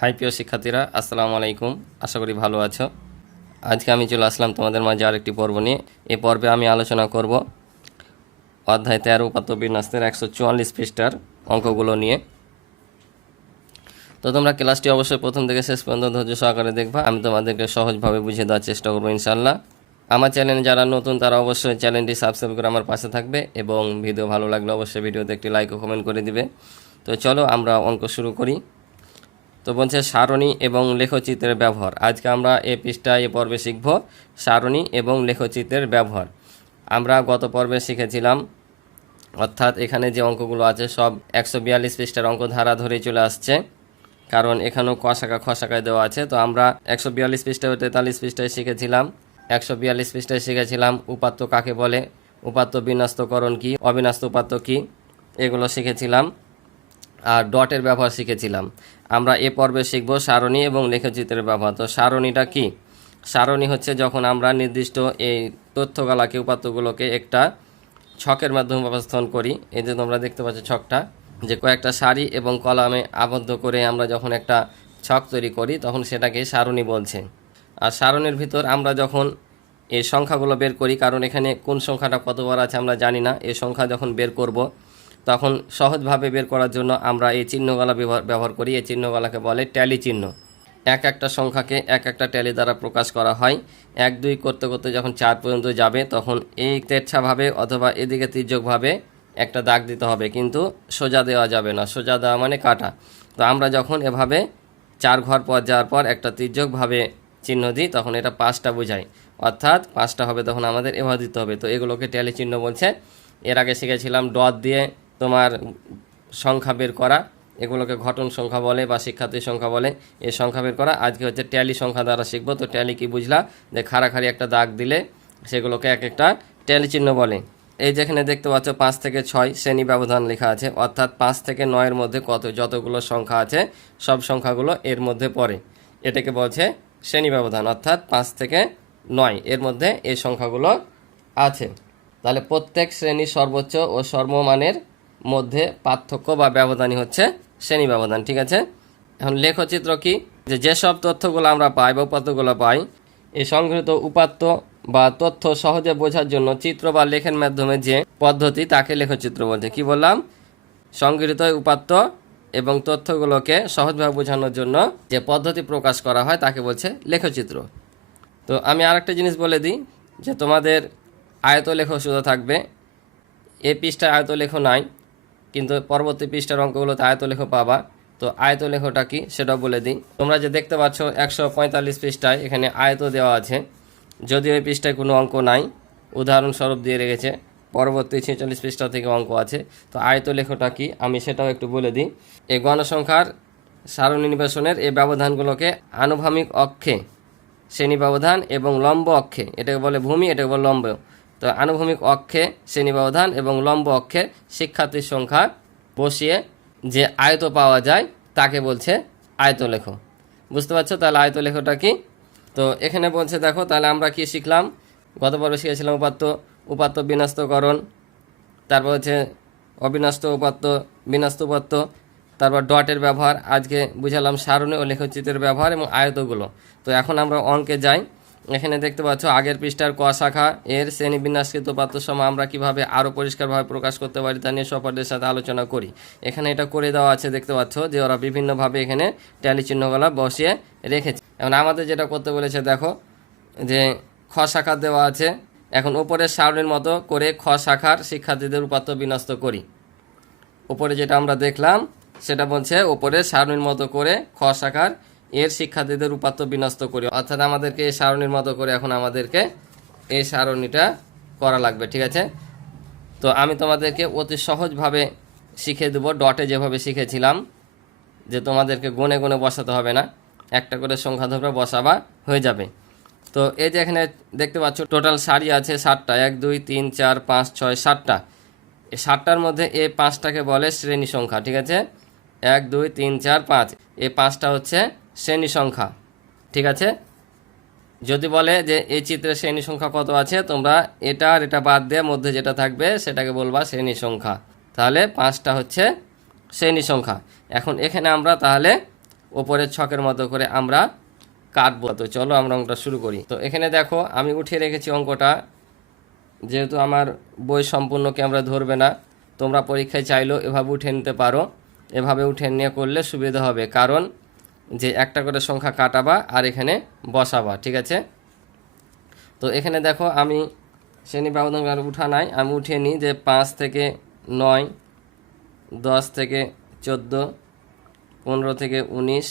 High প্রিয় শিক্ষার্থীরা, আসসালামু আলাইকুম। আশা করি ভালো আছো। আজকে আমি চলে আসলাম তোমাদের মাঝে আরেকটি পর্ব নিয়ে। এই পর্বে আমি আলোচনা করব অধ্যায় তেরো উপাত্ত বিন্যাসের একশো চুয়াল্লিশ পৃষ্ঠার অঙ্কগুলো নিয়ে। তো তোমরা ক্লাসটি অবশ্যই প্রথম থেকে শেষ পর্যন্ত ধৈর্য সহকারে দেখবা। আমি তোমাদেরকে সহজভাবে বুঝিয়ে দেওয়ার চেষ্টা করব ইনশাল্লাহ আমার চ্যানেলে যারা নতুন, তারা অবশ্যই চ্যানেলটি সাবস্ক্রাইব করে আমার পাশে থাকবে এবং ভিডিও ভালো লাগলে অবশ্যই ভিডিওতে একটি লাইক ও কমেন্ট করে দিবে। তো চলো আমরা অঙ্ক শুরু করি। তো বলছে সারণী এবং লেখচিত্রের ব্যবহার। আজকে আমরা এ পৃষ্ঠায় এ পর্বে শিখব সারণী এবং লেখচিত্রের ব্যবহার। আমরা গত পর্বে শিখেছিলাম, অর্থাৎ এখানে যে অঙ্কগুলো আছে সব একশো বিয়াল্লিশ পৃষ্ঠার অঙ্ক ধারা ধরেই চলে আসছে, কারণ এখানেও ক শাখা খ শাখায় দেওয়া আছে। তো আমরা একশো বিয়াল্লিশ পৃষ্ঠা ও তেতাল্লিশ পৃষ্ঠায় শিখেছিলাম, একশো বিয়াল্লিশ পৃষ্ঠায় শিখেছিলাম উপাত্ত কাকে বলে, উপাত্ত বিন্যস্তকরণ কি, অবিন্যস্ত উপাত্ত কি, এগুলো শিখেছিলাম, আর ডটের ব্যবহার শিখেছিলাম। আমরা এ পর্বে শিখব সারণী এবং লেখচিত্রের ব্যবহার। তো সারণীটা কি? সারণী হচ্ছে যখন আমরা নির্দিষ্ট এই তথ্যগালাকে উপাত্তগুলোকে একটা ছকের মাধ্যমে উপস্থাপন করি। এই যে তোমরা দেখতে পাচ্ছ ছকটা, যে কয়েকটা সারি এবং কলামে আবদ্ধ করে আমরা যখন একটা ছক তৈরি করি, তখন সেটাকে সারণী বলছে। আর সারণীর ভিতর আমরা যখন এই সংখ্যাগুলো বের করি, কারণ এখানে কোন সংখ্যাটা কতবার আছে আমরা জানি না, এই সংখ্যা যখন বের করব তখন সহজভাবে বের করার জন্য আমরা এই চিহ্নগলা ব্যবহার করি। এই চিহ্নগলাকে বলে ট্যালি চিহ্ন। এক একটা সংখ্যাকে এক একটা ট্যালি দ্বারা প্রকাশ করা হয়। এক, দুই করতে করতে যখন চার পর্যন্ত যাবে, তখন এই তেচ্ছাভাবে অথবা এদিকে তির্যকভাবে একটা দাগ দিতে হবে। কিন্তু সোজা দেওয়া যাবে না। সোজা দেওয়া মানে কাটা। তো আমরা যখন এভাবে চার ঘর পর যাওয়ার পর একটা তির্যকভাবে চিহ্ন দিই, তখন এটা পাঁচটা বোঝায়। অর্থাৎ পাঁচটা হবে, তখন আমাদের এভাবে দিতে হবে। তো এগুলোকে ট্যালি চিহ্ন বলছে। এর আগে শিখেছিলাম ডট দিয়ে তোমার সংখ্যা বের করা, এগুলোকে ঘটন সংখ্যা বলে বা শিক্ষার্থী সংখ্যা বলে, এই সংখ্যা বের করা। আজকে হচ্ছে ট্যালি সংখ্যা দ্বারা শিখব। তো ট্যালি কি বুঝলা? যে খাড়াখাড়ি একটা দাগ দিলে সেগুলোকে এক একটা ট্যালি চিহ্ন বলে। এই যেখানে দেখতে পাচ্ছ পাঁচ থেকে ছয় শ্রেণি ব্যবধান লেখা আছে। অর্থাৎ পাঁচ থেকে নয়ের মধ্যে কত, যতগুলো সংখ্যা আছে, সব সংখ্যাগুলো এর মধ্যে পড়ে। এটাকে বলছে শ্রেণি ব্যবধান, অর্থাৎ পাঁচ থেকে নয় এর মধ্যে এই সংখ্যাগুলো আছে। তাহলে প্রত্যেক শ্রেণির সর্বোচ্চ ও সর্বমানের মধ্যে পার্থক্য বা ব্যবধানই হচ্ছে শ্রেণি ব্যবধান, ঠিক আছে? এখন লেখচিত্র কি? যে যেসব তথ্যগুলো আমরা পাই বা উপাত্তগুলো পাই এই সংগৃহীত উপাত্ত বা তথ্য সহজে বোঝার জন্য চিত্র বা লেখের মাধ্যমে যে পদ্ধতি, তাকে লেখচিত্র বলছে। কি বললাম? সংগৃহীত উপাত্ত এবং তথ্যগুলোকে সহজভাবে বোঝানোর জন্য যে পদ্ধতি প্রকাশ করা হয়, তাকে বলছে লেখচিত্র। তো আমি আরেকটা জিনিস বলে দিই, যে তোমাদের আয়তলেখ শুধু থাকবে, এ পৃষ্ঠায় আয়তলেখ নাই। কিন্তু পরবর্তী পৃষ্ঠার অঙ্কগুলোতে আয়তলেখ পাবা। তো আয়তলেখটা কি? সেটা বলে দিই। তোমরা যে দেখতে পাচ্ছ, একশো পঁয়তাল্লিশ পৃষ্ঠায় এখানে আয়ত দেওয়া আছে। যদিও এই পৃষ্ঠায় কোনো অঙ্ক নাই, উদাহরণস্বরূপ দিয়ে রেখেছে, পরবর্তী ছেচল্লিশ পৃষ্ঠা থেকে অঙ্ক আছে। তো আয়তলেখটা কি? আমি সেটাও একটু বলে দিই। এই গণসংখ্যার সারণী নিবেশনের এই ব্যবধানগুলোকে আনুভামিক অক্ষে শ্রেণি ব্যবধান এবং লম্ব অক্ষে, এটাকে বলে ভূমি, এটাকে বলে লম্ব। তো আনুভূমিক অক্ষে শ্রেণি ব্যবধান এবং লম্ব অক্ষে শিক্ষার্থীর সংখ্যা বসিয়ে যে আয়ত পাওয়া যায়, তাকে বলছে আয়তলেখ। বুঝতে পারছ? তাহলে আয়তলেখটা কি? তো এখানে বলছে, দেখো, তাহলে আমরা কি শিখলাম? গত পর্বে শিখেছিলাম উপাত্ত উপাত্ত বিন্যস্তকরণ, তারপর হচ্ছে অবিনষ্ট উপাত্ত বিনষ্ট উপাত্ত, তারপর ডটের ব্যবহার, আজকে বুঝালাম সারণী ও লেখচিত্রের ব্যবহার এবং আয়তগুলো। তো এখন আমরা অঙ্কে যাই। এখানে দেখতে পাচ্ছ, আগের পৃষ্ঠার ক শাখা এর শ্রেণি বিন্যাসকৃত উপাত্ত সময় আমরা কীভাবে আরও পরিষ্কারভাবে প্রকাশ করতে পারি তা নিয়ে সপারদের সাথে আলোচনা করি। এখানে এটা করে দেওয়া আছে, দেখতে পাচ্ছ, যে ওরা বিভিন্নভাবে এখানে ট্যালি চিহ্নগুলো বসিয়ে রেখেছে। এখন আমাদের যেটা করতে বলেছে, দেখো, যে খ শাখা দেওয়া আছে। এখন উপরের সারণীর মতো করে খ শাখার শিক্ষার্থীদের উপাত্ত বিন্যস্ত করি। উপরে যেটা আমরা দেখলাম, সেটা বলছে, উপরে সারণীর মতো করে খ শাখার এর শিক্ষার্থীদের উপাত্ত বিন্যস্ত করি অর্থাৎ আমাদেরকে এই সারণীর মতো করে এখন আমাদেরকে এই সারণীটা করা লাগবে, ঠিক আছে? তো আমি তোমাদেরকে অতি সহজভাবে শিখিয়ে দেবো, ডটে যেভাবে শিখেছিলাম, যে তোমাদেরকে গনে গনে বসাতে হবে না। একটা করে সংখ্যা ধরে বসাবা হয়ে যাবে। তো এই যে এখানে দেখতে পাচ্ছ, টোটাল সারি আছে ষাটটা এক, দুই, তিন, চার, পাঁচ, ছয়, সাতটা। এই সাতটার মধ্যে এই পাঁচটাকে বলে শ্রেণি সংখ্যা, ঠিক আছে? এক, দুই, তিন, চার, পাঁচ। এই পাঁচটা হচ্ছে শ্রেণি সংখ্যা, ঠিক আছে? যদি বলে যে এই চিত্রে শ্রেণি সংখ্যা কত আছে, তোমরা এটা আর এটা বাদ দিয়ে মধ্যে যেটা থাকবে সেটাকে বলবা শ্রেণি সংখ্যা। তাহলে পাঁচটা হচ্ছে শ্রেণি সংখ্যা। এখন এখানে আমরা তাহলে ওপরের ছকের মতো করে আমরা কাটবো। তো চলো আমরা অঙ্কটা শুরু করি। তো এখানে দেখো, আমি উঠিয়ে রেখেছি অঙ্কটা। যেহেতু আমার বই সম্পূর্ণ ক্যামেরা ধরবে না, তোমরা পরীক্ষায় চাইলেও এভাবে উঠে নিতে পারো। এভাবে উঠে নিয়ে করলে সুবিধা হবে। কারণ যে একটা করে সংখ্যা কাটাবা আর এখানে বসাবা, ঠিক আছে? তো এখানে দেখো আমি শ্রেণি ব্যবধান উঠা নাই, আমি উঠিয়ে নিই যে পাঁচ থেকে নয়, দশ থেকে চোদ্দ, পনেরো থেকে উনিশ,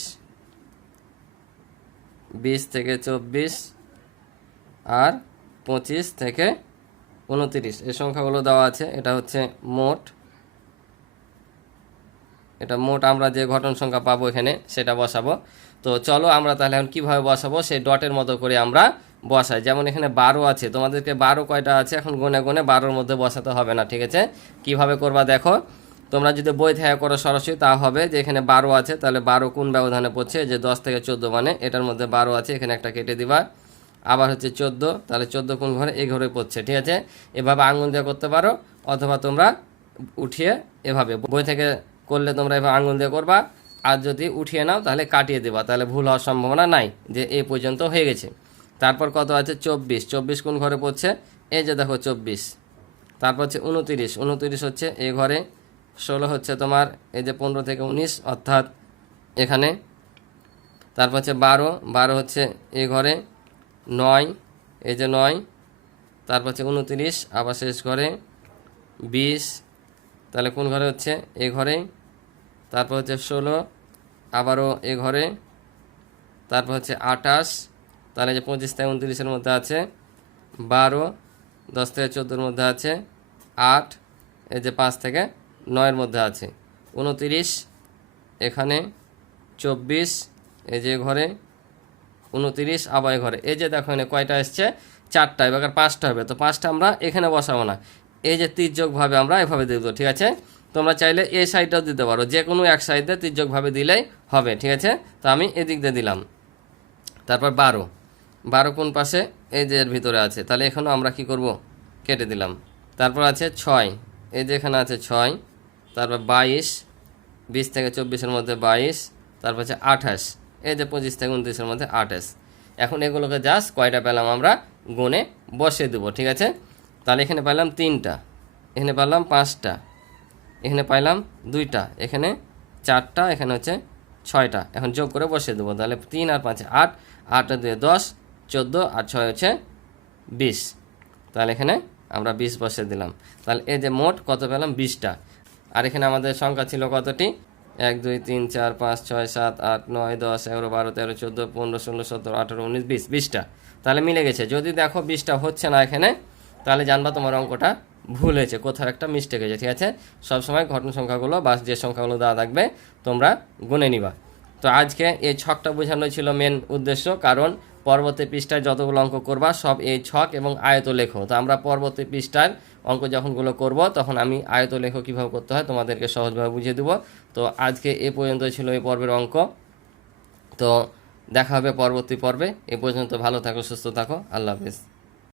বিশ থেকে চব্বিশ আর পঁচিশ থেকে উনতিরিশ। এই সংখ্যাগুলো দেওয়া আছে, এটা হচ্ছে মোট এটা মোট আমরা যে ঘটন সংখ্যা পাবো এখানে, সেটা বসাবো। তো চলো আমরা তাহলে এখন কীভাবে বসাবো, সেই ডটের মতো করে আমরা বসাই। যেমন এখানে বারো আছে, তোমাদেরকে বারো কয়টা আছে? এখন গুনে গুনে বারোর মধ্যে বসাতে হবে না, ঠিক আছে? কীভাবে করবা দেখো, তোমরা যদি বই থেকে করো সরাসরি, তা হবে যে এখানে বারো আছে, তাহলে বারো কোন ব্যবধানে পড়ছে? যে দশ থেকে চোদ্দ মানে এটার মধ্যে বারো আছে, এখানে একটা কেটে দিবা। আবার হচ্ছে চোদ্দ, তাহলে চোদ্দ কোন ঘরে? এই ঘরে পড়ছে, ঠিক আছে? এভাবে আঙুল দিয়ে করতে পারো, অথবা তোমরা উঠিয়ে এভাবে বই থেকে করলে তোমরা এভাবে আঙুল দিয়ে করবা। আর যদি উঠিয়ে নাও, তাহলে কাটিয়ে দেবা। তাহলে ভুল হওয়ার সম্ভাবনা নাই, যে এই পর্যন্ত হয়ে গেছে। তারপর কত আছে? চব্বিশ। চব্বিশ কোন ঘরে পড়ছে? এই যে দেখো চব্বিশ। তারপর হচ্ছে উনতিরিশ। উনতিরিশ হচ্ছে এ ঘরে। ষোলো হচ্ছে তোমার এই যে পনেরো থেকে উনিশ, অর্থাৎ এখানে। তারপর হচ্ছে বারো। বারো হচ্ছে এ ঘরে। নয়। এই যে নয়। তারপর হচ্ছে উনতিরিশ। আবার শেষ ঘরে। বিশ। তাহলে কোন ঘরে হচ্ছে? এ ঘরে। তারপর হচ্ছে ষোলো, আবারও এ ঘরে। তারপর হচ্ছে আঠাশ, তাহলে যে পঁচিশ থেকে উনত্রিশের মধ্যে আছে। বারো, দশ থেকে চোদ্দোর মধ্যে আছে। আট, এই যে পাঁচ থেকে নয়ের মধ্যে আছে। উনতিরিশ, এখানে। চব্বিশ, এই যে ঘরে। উনতিরিশ, আবার ঘরে। এই যে দেখো এখানে কয়টা এসছে? চারটা, এবার পাঁচটা হবে। তো পাঁচটা আমরা এখানে বসাবো না। এই যে তির্যকভাবে আমরা এভাবে দেবো, ঠিক আছে? তোমরা চাইলে এই সাইডটাও দিতে পারো যে কোনো এক সাইডে তির্যকভাবে দিলেই হবে, ঠিক আছে? তো আমি এদিক দিয়ে দিলাম। তারপর বারো। বারো কোন পাশে? এই যে এর ভিতরে আছে। তাহলে এখানেও আমরা কি করব? কেটে দিলাম। তারপর আছে ছয়। এই যে এখানে আছে ছয়। তারপর বাইশ, বিশ থেকে চব্বিশের মধ্যে বাইশ, তারপর আছে আঠাশ। এই যে পঁচিশ থেকে উনত্রিশের মধ্যে আঠাশ। এখন এগুলোকে জাস্ট কয়টা পেলাম আমরা? গুনে বসিয়ে দেবো, ঠিক আছে? তাহলে এখানে পাইলাম তিনটা, এখানে পাইলাম পাঁচটা, এখানে পাইলাম দুইটা, এখানে চারটা, এখানে হচ্ছে ছয়টা। এখন যোগ করে বসিয়ে দেবো, তাহলে তিন আর পাঁচে, আট আট আর দুয়ে দশ, চোদ্দ আর ছয় হচ্ছে বিশ। তাহলে এখানে আমরা বিশ বসিয়ে দিলাম। তাহলে এই যে মোট কত পেলাম? বিশটা। আর এখানে আমাদের সংখ্যা ছিল কতটি? এক, দুই, তিন, চার, পাঁচ, ছয়, সাত, আট, নয়, দশ, এগারো, বারো, তেরো, চোদ্দ, পনেরো, ষোলো, সতেরো, আঠেরো, উনিশ, বিশ। বিশটা। তাহলে মিলে গেছে। যদি দেখো বিশটা হচ্ছে না এখানে তাহলে জানবা তোমার অঙ্কটা ভুল হয়েছে কোথাও একটা মিস্টেক হয়েছে, ঠিক আছে? সবসময় ঘটনা সংখ্যাগুলো বা যে সংখ্যাগুলো দেওয়া থাকবে, তোমরা গুনে নিবা। তো আজকে এই ছকটা বোঝানো ছিল মেন উদ্দেশ্য, কারণ পরবর্তী পৃষ্ঠায় যতগুলো অঙ্ক করবা, সব এই ছক এবং আয়ত লেখো তো আমরা পরবর্তী পৃষ্ঠার অঙ্ক যখনগুলো করব, তখন আমি আয়ত লেখো কীভাবে করতে হয় তোমাদেরকে সহজভাবে বুঝিয়ে দেবো। তো আজকে এ পর্যন্ত ছিল এই পর্বের অঙ্ক। তো দেখা হবে পরবর্তী পর্বে। এ পর্যন্ত ভালো থাকো, সুস্থ থাকো। আল্লাহ হাফিজ।